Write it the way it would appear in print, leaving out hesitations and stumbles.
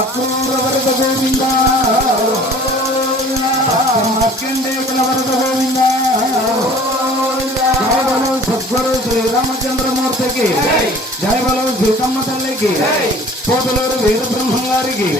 అక్రూర వరద గోవింద మార్కండేయుల వరద గోవింద జయ బలో సద్గురు శ్రీరామచంద్రమూర్తికి జయ బలో సీతమ్మ తల్లికి పోతలూరు వీర బ్రహ్మం గారికి